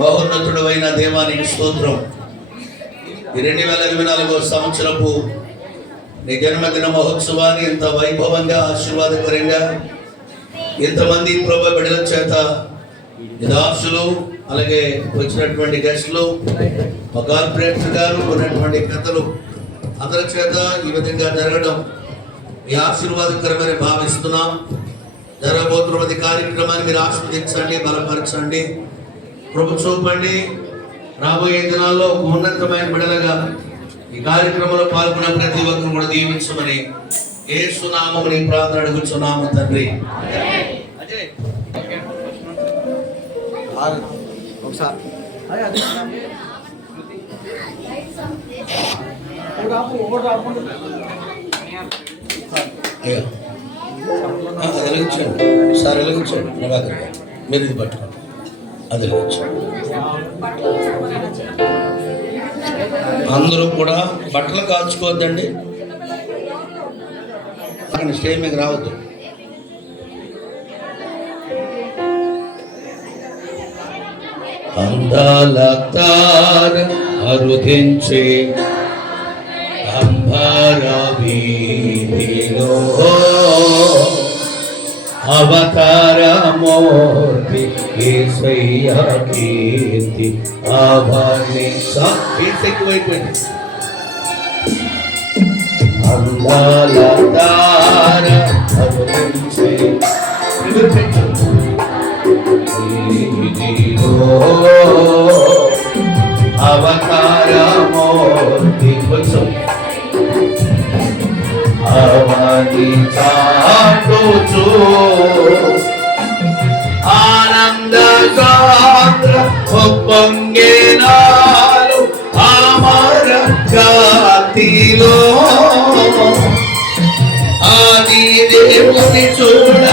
మహోన్నతుడు అయిన దేవానికి స్తోత్రం. ఈ రెండు వేల ఇరవై నాలుగో సంవత్సరపు నీ జన్మదిన మహోత్సవాన్ని ఇంత వైభవంగా ఆశీర్వాదకరంగా ఇంతమంది ప్రభు బిడల చేత ఈ దాసులు అలాగే వచ్చినటువంటి గెస్టులు మా కార్పొరేటర్ గారు ఉన్నటువంటి కథలు అందరి చేత ఈ విధంగా జరగడం మీ ఆశీర్వాదకరమని భావిస్తున్నాం. జరగబోతున్నది కార్యక్రమాన్ని మీరు ఆస్వాదించండి బలపరచండి. ప్రభు చూపండి రాబోయే దినాల్లో ఒక ఉన్నతమైన బిడలగా ఈ కార్యక్రమంలో పాల్గొన్న ప్రతి ఒక్కరు కూడా దీవించమని ఏ సునామని ప్రార్థన అడుగుచున్నాము తండ్రి. వెలిగించండి. సార్ వెలిగించండి. ప్రభాకర్ గారు మీరు ఇది పట్టుకోండి. అది అందరూ కూడా బట్టలు కాల్చుకోవద్దండి అక్కడ స్టేజ్ మీకు రావద్దు. అందాల తార అరుదించే అంబర వీధిలో అవతారమూర్తి ఏసయ్య కీర్తి ఆభరణి ఎక్కువైపోయింది అందాల తార అరుదించే అవతారమూర్తి కొంచెం అవని చాటుచు ఆనంద సాంద్ర ఒప్పొంగేనాలు అమర జాతిలో ఆది దేవుని చూడ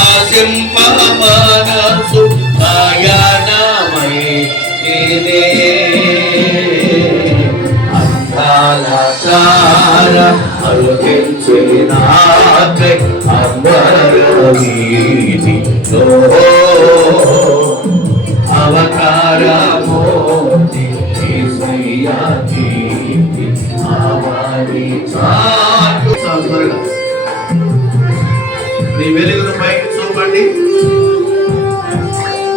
ఆశింప మనసు ఆయనమై ఇదే అందాల తార అలుగించినాకై అంబర వీధిలో అవతారమూర్తి యేసయ్య చాటు. త్వరగా. వెలుగును పైకి చూపండి.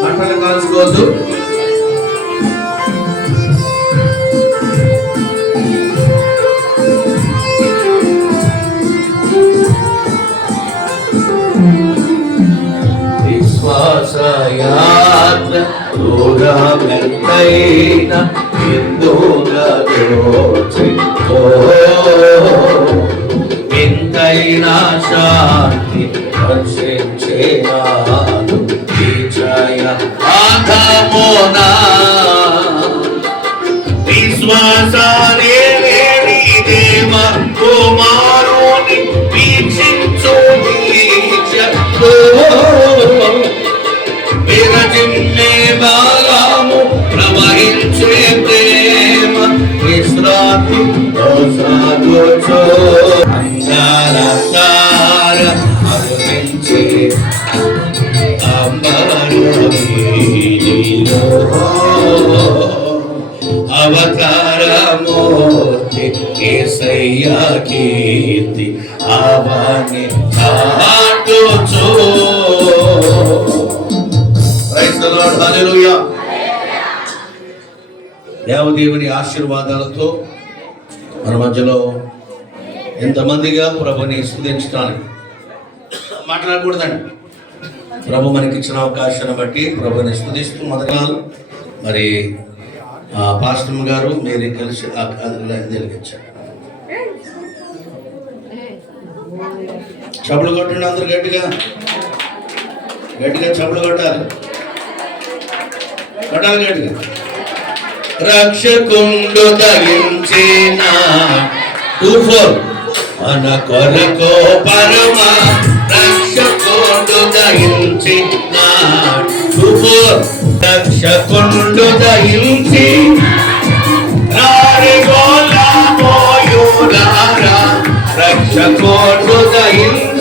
బట్టలు కాల్చుకోవద్దు. దూరమెత్తైన హిందూలతో శాంతి వర్షించేనాడు విజయ ఆగమోనా. విశ్వాసాలే దేవ కుమారుని వీక్షించు అవతారమూర్తి ఏసయ్య కీర్తి అవని చాటుచు. దేవదేవుని ఆశీర్వాదాలతో మన మధ్యలో ఎంతమందిగా ప్రభుని స్థుతించడానికి మాట్లాడకూడదండి. ప్రభు మనకి ఇచ్చిన అవకాశాన్ని బట్టి ప్రభుని స్థుతిస్తూ మొదలు మరి ఆ, పాస్టమ్ గారు మీరు కలిసి ఆ, అది కొట్టండి అందరు గట్టిగా. గట్టిగా చప్పులు కొట్టాలి. కొట్టాలి గట్టిగా. రక్షకుండు దయించిన టూ ఫోర్. మన కొరకు పరమ రక్షకుండు దయించిన టూ ఫోర్. రక్షకుండు దయించి రారిగోలా మోయులారా రక్షకుండు దయించి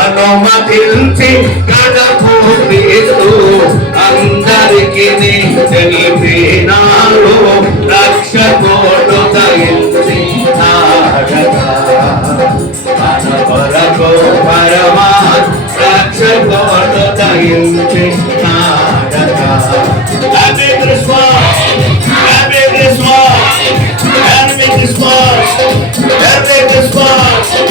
అనుమతించి గడపు అందరికి తెలిపినారు. రక్షకోడు తగించి మన కొరకు పరమా రక్షకోడు తగించి Merry Christmas!